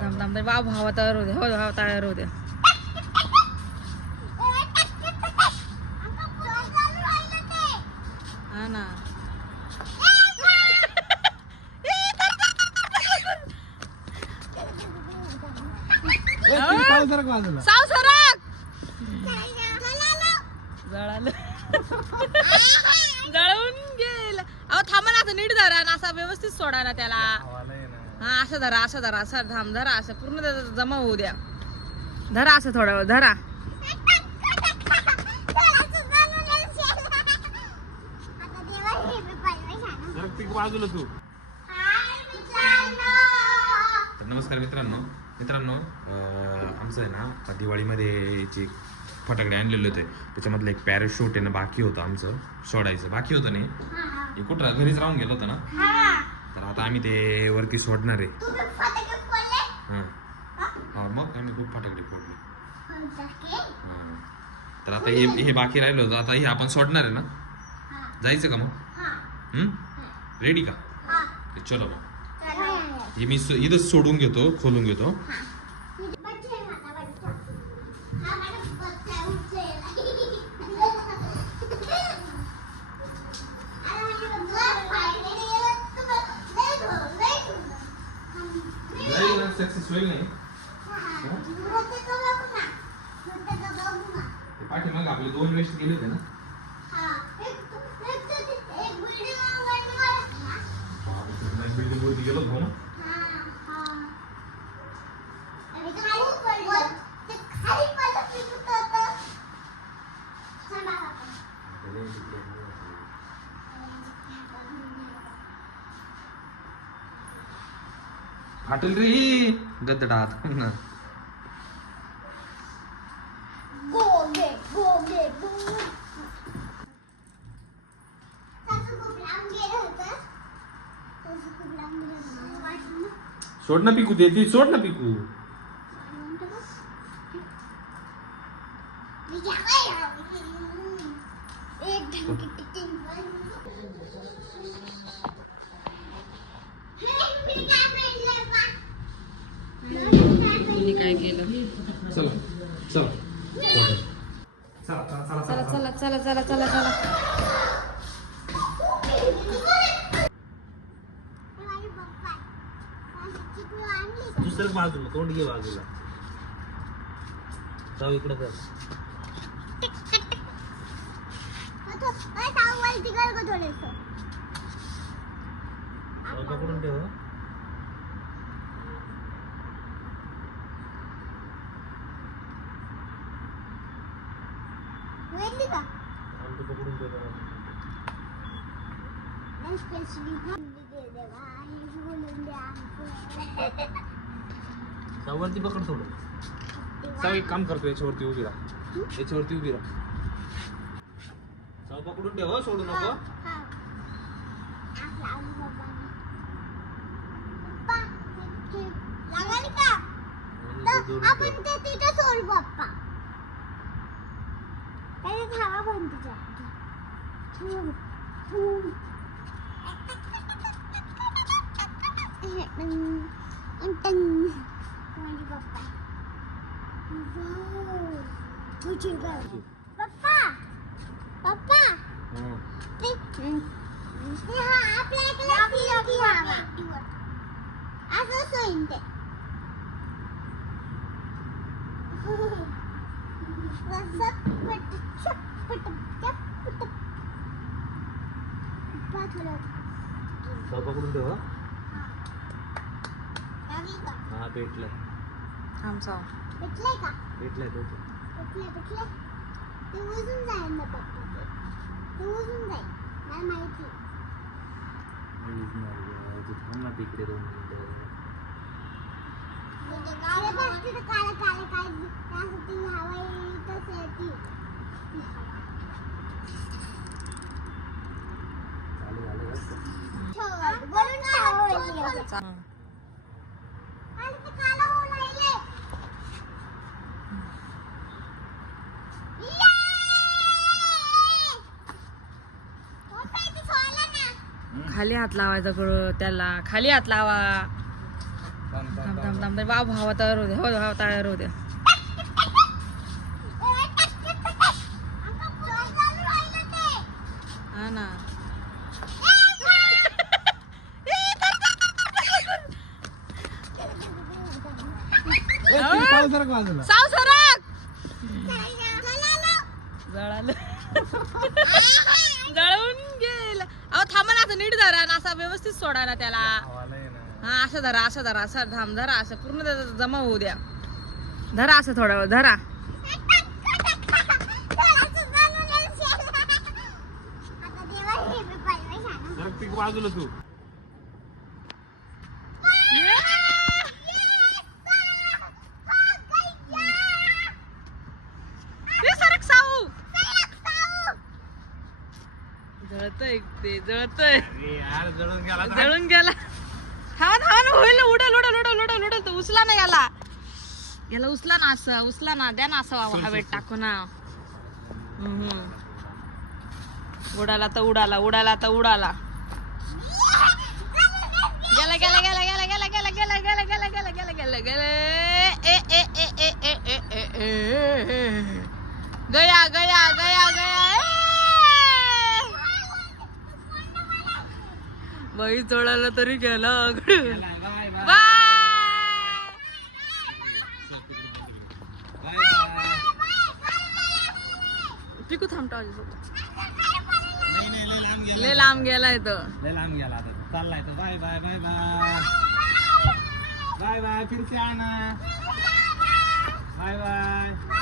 थांब थांब वा भावा तयार होते हो भावा तयार होते हा ना. साव सरक जळालं. जळून गेला. अहो थांबा ना आता नीट धरा ना असा व्यवस्थित सोडा ना त्याला. हा असं धरा असं धरा असं थांब धरा असं. पूर्ण त्याचं जमा होऊ द्या. धरा असं थोडा वेळ धरा. बाजूला तू. नमस्कार मित्रांनो. मित्रांनो आमचं आहे ना दिवाळीमध्ये जे फटाकडे आणलेले होते त्याच्यामधलं एक पॅराशूट आहे ना बाकी होतं आमचं. सोडायचं. बाकी होतं नाही. हे कुठं? घरीच राहून गेलो होतं ना? तर आता आम्ही ते वरती सोडणार आहे. हां. हा? मग आम्ही खूप फटाकडे फोडले. हां. तर आता हे हे बाकी राहिलं होतं. आता हे आपण सोडणार आहे ना? जायचं का मग? रेडी का? चलो मग. हे मी इथंच सोडून घेतो खोलून घेतो. सक्सेस होईल नाही पाठीमाग आपले दोन वेस्ट गेले होते ना. बिल्डिंग वरती गेलो होतो ना. फाटल रे. गदडात. सोड ना पिकू देते सोड ना पिकू. एक काय केलं? चला चला. चला चला चला चला चला चला. दुसरं बाजूला तोंड घे बाजूला. जाऊ इकडे कर जाऊ पकडून ठेव. पकडून ठेव. वरती पकड थोडं. जाऊ एक काम करतो याच्यावरती उभी राहा. याच्यावरती उभी राहा. जाऊ पकडून ठेव सोडू नको. लागाली का तर आपण ते तिथे सोडू बाप्पा त्याने थांबा पण तुझ्या माझे पप्पा तुझे पप्पा पप्पा ते हा आपल्या かいんで。What's up with the chip with the chip with the पकडून ठेवा हा भेटलाय आमचा भेटलाय का भेटलाय तो भेटलाय भेटलाय ते उजून जाईल ना पप्पा ते उजून जाईल मला माहिती थांब ना तिकडे दोन मिनिटं खाली हात लावायचा कळ त्याला. खाली हात लावा. थांब, थांब, थांब थांब. भावा तयार होते हो भाव तयार होते हा ना जळालं जळून गेलं अहो थांबा ना नीट धरा ना असा व्यवस्थित सोडा ना त्याला हा असं धरा असं धरा असं थांब धरा असं. पूर्ण त्याचं जमा होऊ द्या. धरा असं थोडा वेळ धरा बाजूला तू जळतय ते जळतय. जळून गेला. जळून गेला. हा ना हा ना होईल उडल उडल उडल उडल उडल तो उचला ना याला याला उचला ना असं उचला ना द्या ना असं हवेत टाकू ना. उडाला तर उडाला उडाला तर उडाला गेला गेला गेला गेला गेला गेला गेला गेला गेला गेला गेला गेला ए ए ए ए ए ए ए गया गया गया गया बाई चढायला तरी गेला. पिकू थांबतो आजीसोबत लय लांब गेला इथं लय लांब गेला आता. चाललाय तर bye bye bye bye. Bye bye. फिरते आणा. Bye bye.